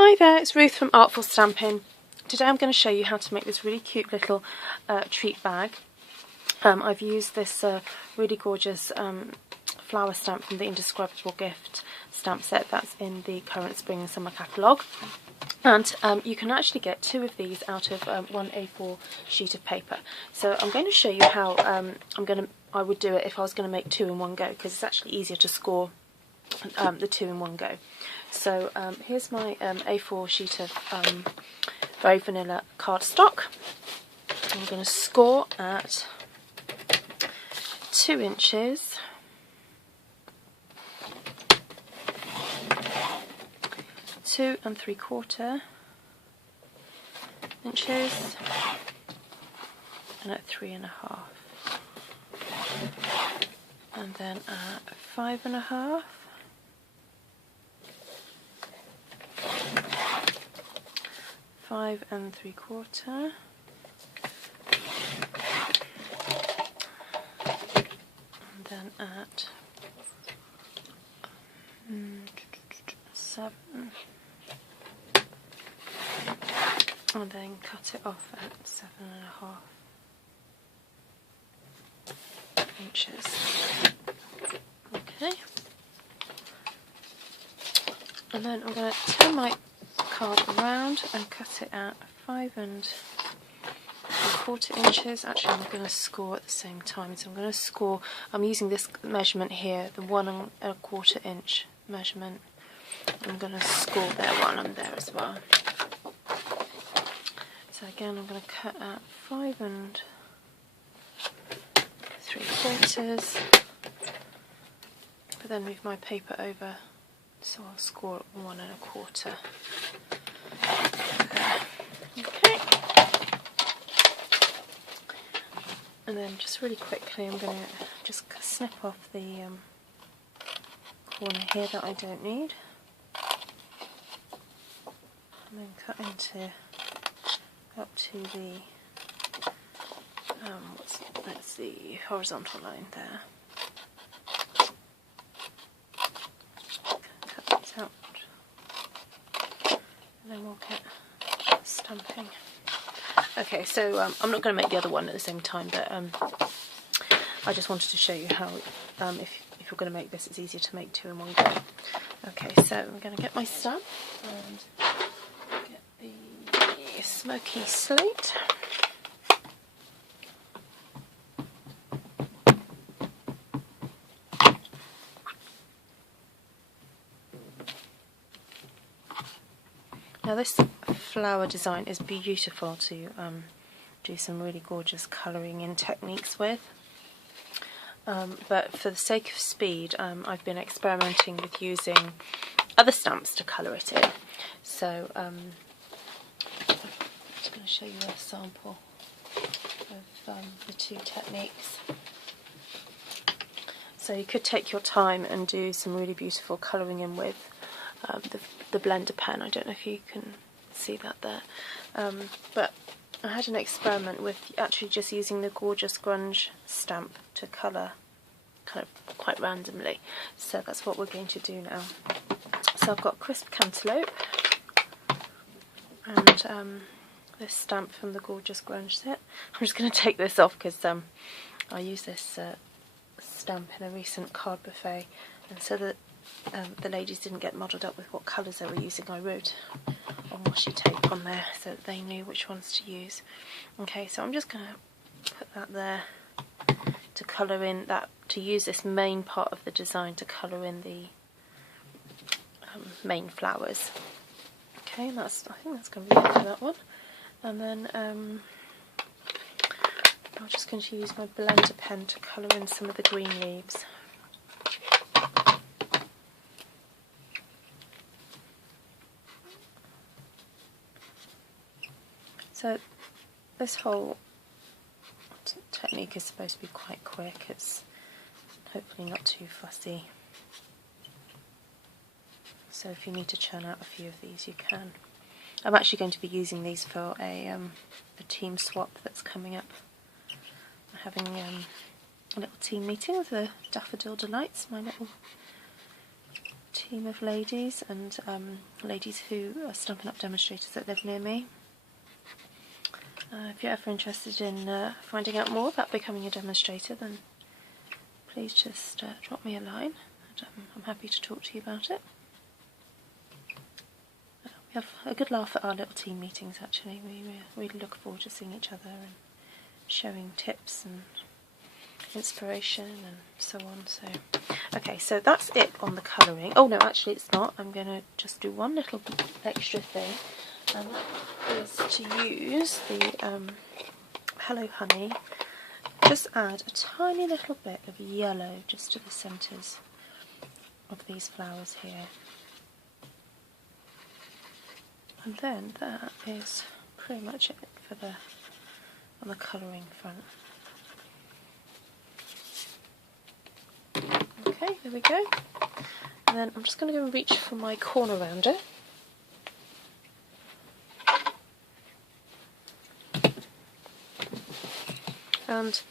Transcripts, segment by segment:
Hi there, it's Ruth from Artful Stampin. Today I'm going to show you how to make this really cute little treat bag. I've used this really gorgeous flower stamp from the Indescribable gift stamp set that's in the current spring and summer catalogue. And you can actually get two of these out of one A4 sheet of paper. So I'm going to show you how I would do it if I was going to make two in one go, because it's actually easier to score the two in one go. So here's my A4 sheet of very vanilla cardstock. I'm going to score at 2 inches, 2 3/4 inches, and at 3 1/2, and then at 5 1/2. 5 3/4, and then at 7, and then cut it off at 7 1/2 inches. Okay, and then I'm going to turn my card around and cut it at 5 3/4 inches. Actually, I'm going to score at the same time. So I'm going to score, I'm using this measurement here, the 1 1/4 inch measurement. I'm going to score there while I'm there as well. So again, I'm going to cut at 5 3/4, but then move my paper over, so I'll score at 1 1/4. Okay, and then just really quickly I'm going to just snip off the corner here that I don't need, and then cut into up to the that's the horizontal line there. Cut that out, and then we'll get stamping. Okay, so I'm not going to make the other one at the same time, but I just wanted to show you how if you're going to make this, it's easier to make two in one go. Okay, so I'm going to get my stamp and get the smoky slate. Now this flower design is beautiful to do some really gorgeous colouring in techniques with, but for the sake of speed I've been experimenting with using other stamps to colour it in. So I'm just going to show you a sample of the two techniques. So you could take your time and do some really beautiful colouring in with the blender pen. I don't know if you can see that there, but I had an experiment with actually just using the gorgeous grunge stamp to colour kind of quite randomly. So that's what we're going to do now. So I've got crisp cantaloupe and this stamp from the gorgeous grunge set. I'm just going to take this off because I used this stamp in a recent card buffet, and so that the ladies didn't get muddled up with what colours they were using, I wrote on washi tape on there so that they knew which ones to use. Okay, so I'm just going to put that there to colour in that, to use this main part of the design to colour in the main flowers. Okay, I think that's going to be it for that one. And then I'm just going to use my blender pen to colour in some of the green leaves. So this whole technique is supposed to be quite quick. It's hopefully not too fussy. So if you need to churn out a few of these, you can. I'm actually going to be using these for a team swap that's coming up. I'm having a little team meeting with the Daffodil Delights, my little team of ladies, and ladies who are Stampin' Up! Demonstrators that live near me. If you're ever interested in finding out more about becoming a demonstrator, then please just drop me a line, and I'm happy to talk to you about it. We have a good laugh at our little team meetings actually. We really look forward to seeing each other and showing tips and inspiration and so on. So, okay, so that's it on the colouring. Oh no, actually it's not. I'm going to just do one little extra thing, and that is to use the Hello Honey. Just add a tiny little bit of yellow just to the centres of these flowers here. And then that is pretty much it for on the colouring front. Okay, there we go. And then I'm just going to go and reach for my corner rounder. And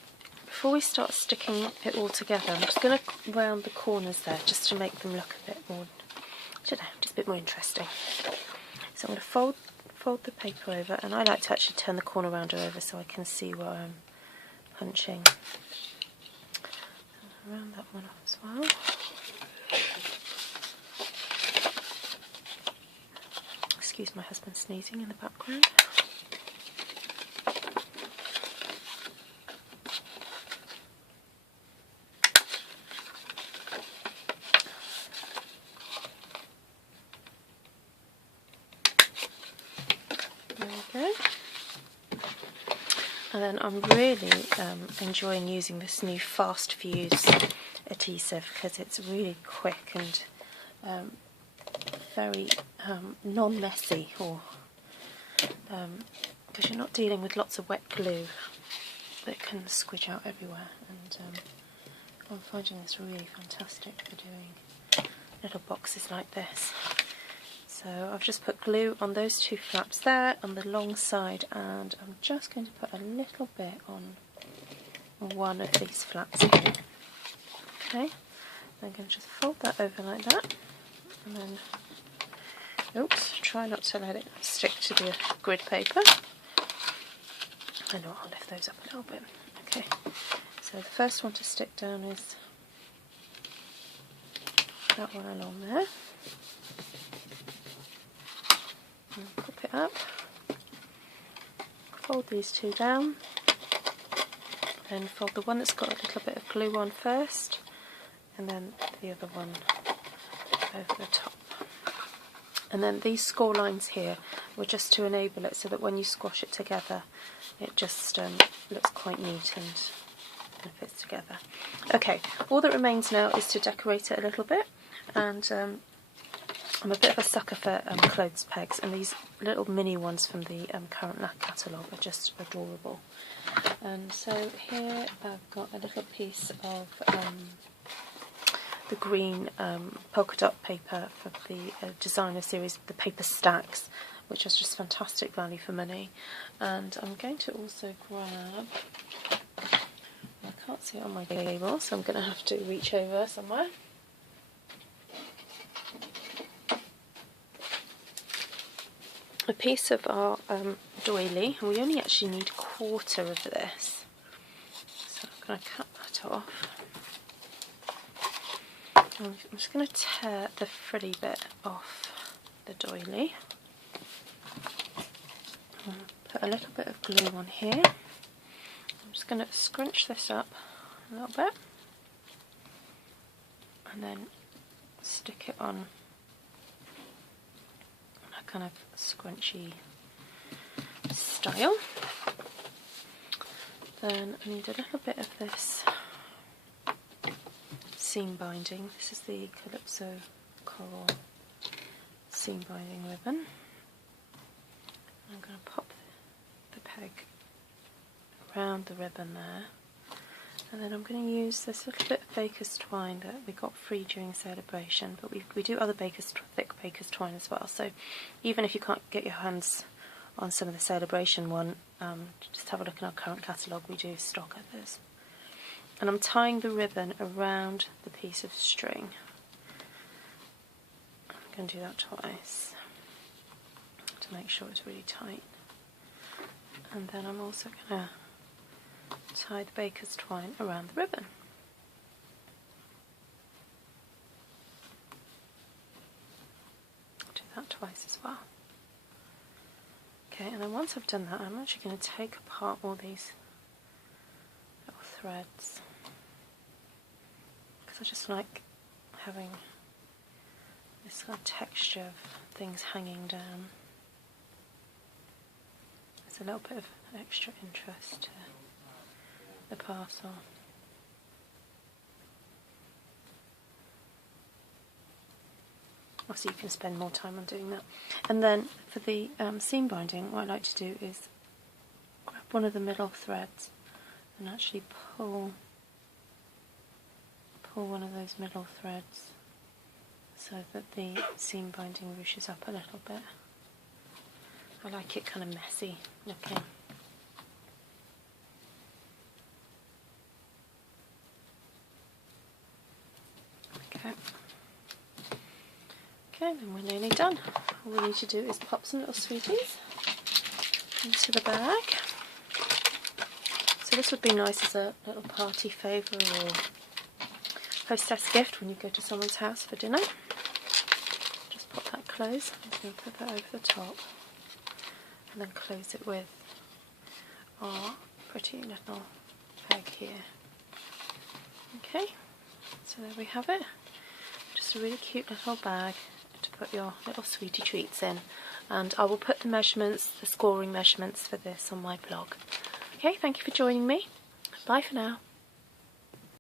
before we start sticking it all together, I'm just going to round the corners there just to make them look a bit more, I don't know, just a bit more interesting. So I'm going to fold the paper over, and I like to actually turn the corner rounder over so I can see where I'm punching. Round that one off as well. Excuse my husband sneezing in the background. There we go. And then I'm really enjoying using this new Fast Fuse adhesive because it's really quick and very non-messy, or because you're not dealing with lots of wet glue that can squidge out everywhere. And I'm finding this really fantastic for doing little boxes like this. So I've just put glue on those two flaps there on the long side, and I'm just going to put a little bit on one of these flaps here. Okay, I'm going to just fold that over like that, and then, oops, try not to let it stick to the grid paper. I know, I'll lift those up a little bit. Okay, so the first one to stick down is that one along there. Pop it up, fold these two down, then fold the one that's got a little bit of glue on first, and then the other one over the top. And then these score lines here were just to enable it so that when you squash it together it just looks quite neat and fits together. Okay, all that remains now is to decorate it a little bit, and I'm a bit of a sucker for clothes pegs, and these little mini ones from the current catalogue are just adorable. And so here I've got a little piece of the green polka dot paper for the designer series, the paper stacks, which is just fantastic value for money. And I'm going to also grab, I can't see it on my table, so I'm going to have to reach over somewhere. A piece of our doily, and we only actually need 1/4 of this, so I'm going to cut that off. I'm just going to tear the frilly bit off the doily, put a little bit of glue on here. I'm just going to scrunch this up a little bit and then stick it on kind of scrunchy style. Then I need a little bit of this seam binding. This is the Calypso Coral seam binding ribbon. I'm going to pop the peg around the ribbon there, and then I'm going to use this little bit of baker's twine that we got free during celebration, but we do other thick baker's twine as well, so even if you can't get your hands on some of the celebration one, just have a look in our current catalogue, we do stock others. And I'm tying the ribbon around the piece of string. going to do that twice to make sure it's really tight. And then I'm also going to tie the baker's twine around the ribbon. Do that twice as well. Okay, and then once I've done that, I'm actually going to take apart all these little threads, because I just like having this kind of texture of things hanging down. There's a little bit of extra interest to the parcel. Obviously you can spend more time on doing that. And then for the seam binding, what I like to do is grab one of the middle threads and actually pull one of those middle threads so that the seam binding ruches up a little bit. I like it kind of messy looking. Okay. Okay, then we're nearly done. All we need to do is pop some little sweeties into the bag. So this would be nice as a little party favour or hostess gift when you go to someone's house for dinner. Just pop that close. I'm just going to put that over the top and then close it with our pretty little peg here. Okay, so there we have it. Just a really cute little bag to put your little sweetie treats in, and I will put the measurements, the scoring measurements for this on my blog. Okay, thank you for joining me. Bye for now.